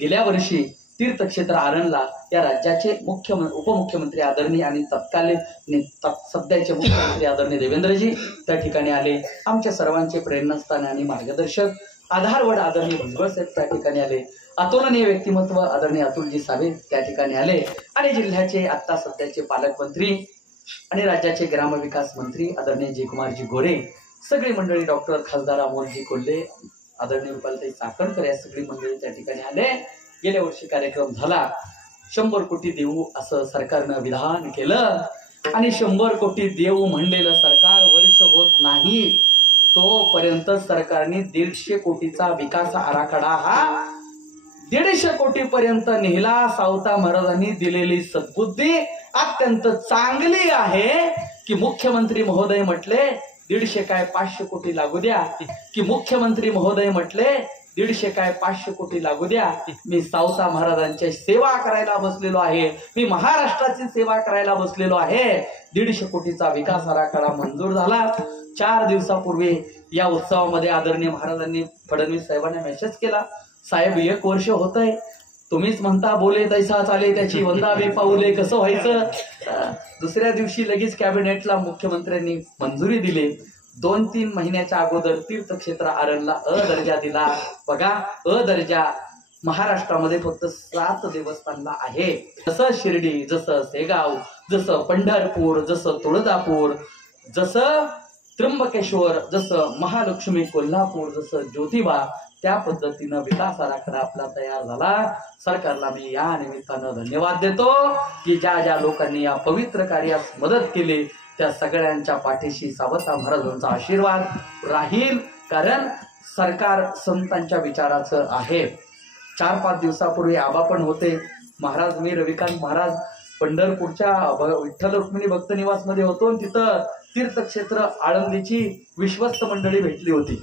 गेल्या वर्षी तीर्थक्षेत्र आरणला या राज्याचे उपमुख्यमंत्री आदरणीय आणि तत्कालीन सध्याचे मुख्यमंत्री आदरणीय देवेंद्रजी त्या ठिकाणी आले। आमच्या सर्वांचे प्रेरणास्थान आणि मार्गदर्शक आधारवड आदरणीय भुजबळ साहेब त्या ठिकाणी आले। अतुलनीय व्यक्तिमत्व आदरणीय अतुलजी सावे त्या ठिकाणी आले आणि जिल्ह्याचे आता सध्याचे पालकमंत्री आणि राज्याचे ग्रामविकास मंत्री आदरणीय जयकुमारजी गोरे, सगळी मंडळी, डॉक्टर खासदार अमोलजी कोल्हे, आदरणीय रुपालताई चाकणकर या सगळी मंडळी त्या ठिकाणी आले। गेल्या वर्षी कार्यक्रम झाला, 100 कोटी देऊ असं सरकारनं विधान केलं आणि 100 कोटी देऊ म्हणलेलं सरकार वर्ष होत नाही तोपर्यंत सरकारने 150 कोटीचा विकास आराखडा हा 150 कोटीपर्यंत नेला। सावता महाराजांनी दिलेली सद्बुद्धी अत्यंत चांगली आहे की मुख्यमंत्री महोदय म्हटले 150 काय 500 कोटी लागू द्या, की मुख्यमंत्री महोदय म्हटले 150 काय 500 कोटी लागू द्या। मी सावता महाराजांची सेवा करायला बसलेलो आहे, मी महाराष्ट्राची सेवा करायला बसलेलो आहे। 150 कोटीचा विकास आराखडा मंजूर झाला। 4 दिवसापूर्वी या उत्सवामध्ये आदरणीय महाराजांनी फडणवीस साहेबांना मेसेज केला, साहेब 1 वर्ष होतंय, तुम्हीच म्हणता बोले तैसा चाले त्याची वंदावे पाऊले, कसं व्हायचं। दुसऱ्या दिवशी लगेच कॅबिनेटला मुख्यमंत्र्यांनी मंजुरी दिली। 2-3 महिन्याच्या अगोदर तीर्थक्षेत्र आरणला अ दर्जा दिला। बघा, अ दर्जा महाराष्ट्रामध्ये फक्त 7 देवस्थानला आहे। जसं शिर्डी, जसं शेगाव, जसं पंढरपूर, जसं तुळजापूर, जसं त्र्यंबकेश्वर, जसं महालक्ष्मी कोल्हापूर, जसं ज्योतिबा, त्या पद्धतीनं विकास आराखडा आपला तयार झाला। सरकारला मी या निमित्तानं धन्यवाद देतो की ज्या ज्या लोकांनी या पवित्र कार्यास मदत केली त्या सगळ्यांच्या पाठीशी सावता महाराजांचा आशीर्वाद राहील, कारण सरकार संतांच्या विचाराचं आहे। 4-5 दिवसापूर्वी आबा पण होते, महाराज, मी रविकांत महाराज पंढरपूरच्या विठ्ठल रुक्मिणी भक्त निवास मध्ये होतो आणि तिथं तीर्थक्षेत्र आळंदीची विश्वस्त मंडळी भेटली होती।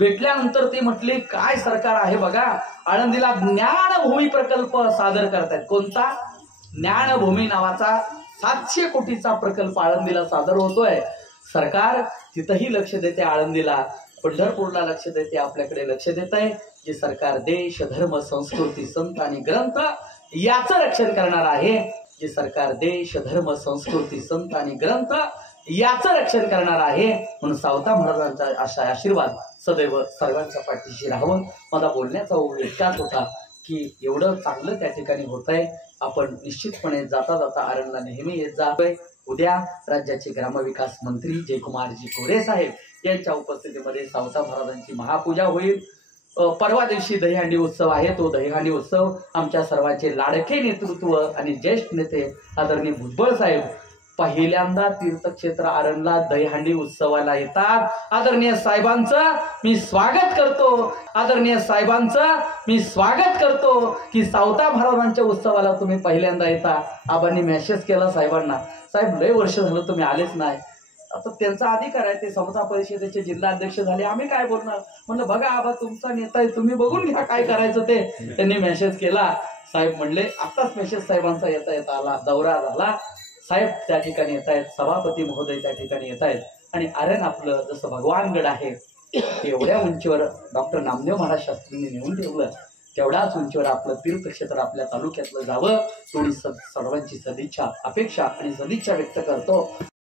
भेटल्यानंतर ते म्हटले, काय सरकार आहे बघा, आळंदीला ज्ञानभूमी प्रकल्प सादर करतायत। कोणता? ज्ञानभूमी नावाचा 700 कोटीचा प्रकल्प आळंदीला सादर होतोय। सरकार तिथंही लक्ष देते, आळंदीला, पंढरपूरला लक्ष देते, आपल्याकडे लक्ष देत आहे। जे सरकार देश, धर्म, संस्कृती, संत आणि ग्रंथ याचं रक्षण करणार आहे। जे सरकार देश, धर्म, संस्कृती, संत आणि ग्रंथ याचं रक्षण करणार आहे। म्हणून सावता महाराजांचा असा आशीर्वाद सदैव सर्वांच्या पाठीशी राहावं। मला बोलण्याचा ओघ इतकाच होता की एवढं चांगलं त्या ठिकाणी होतंय, आपण निश्चितपणे जाता जाता आरणला नेहमी येत जातोय। उद्या राज्याचे ग्रामविकास मंत्री जयकुमारजी गोरे साहेब यांच्या उपस्थितीमध्ये सावता महाराजांची महापूजा होईल। परवा दिवशी दहीहंडी उत्सव आहे। तो दहीहंडी उत्सव आमच्या सर्वांचे लाडके नेतृत्व आणि ज्येष्ठ नेते आदरणीय भुजबळ साहेब पहिल्यांदा तीर्थक्षेत्र आरणला दहीहंडी उत्सवाला येतात। आदरणीय साहेबांचं मी स्वागत करतो, आदरणीय साहेबांचं मी स्वागत करतो की सावता महाराजांच्या उत्सवाला तुम्ही पहिल्यांदा येता। आबांनी मेसेज केला साहेबांना, साहेब लय वर्ष झालं तुम्ही आलेच नाही। आता त्यांचा अधिकार आहे, ते समता परिषदेचे जिल्हा अध्यक्ष झाले, आम्ही काय बोलणार। म्हणलं बघा आबा, तुमचा नेता आहे, तुम्ही बघून घ्या काय करायचं ते। त्यांनी मेसेज केला, साहेब म्हणले आताच मेसेज साहेबांचा येता येता आला, दौरा झाला, साहेब त्या ठिकाणी येत आहेत, सभापती महोदय त्या ठिकाणी येत आहेत आणि आरण आपलं जसं भगवानगड आहे एवढ्या उंचीवर डॉक्टर नामदेव महाराज शास्त्रींनी नेऊन ठेवलं, तेवढ्याच उंचीवर आपलं तीर्थक्षेत्र आपल्या तालुक्यातलं जावं, थोडी सर्वांची सदिच्छा, अपेक्षा आणि सदिच्छा व्यक्त करतो।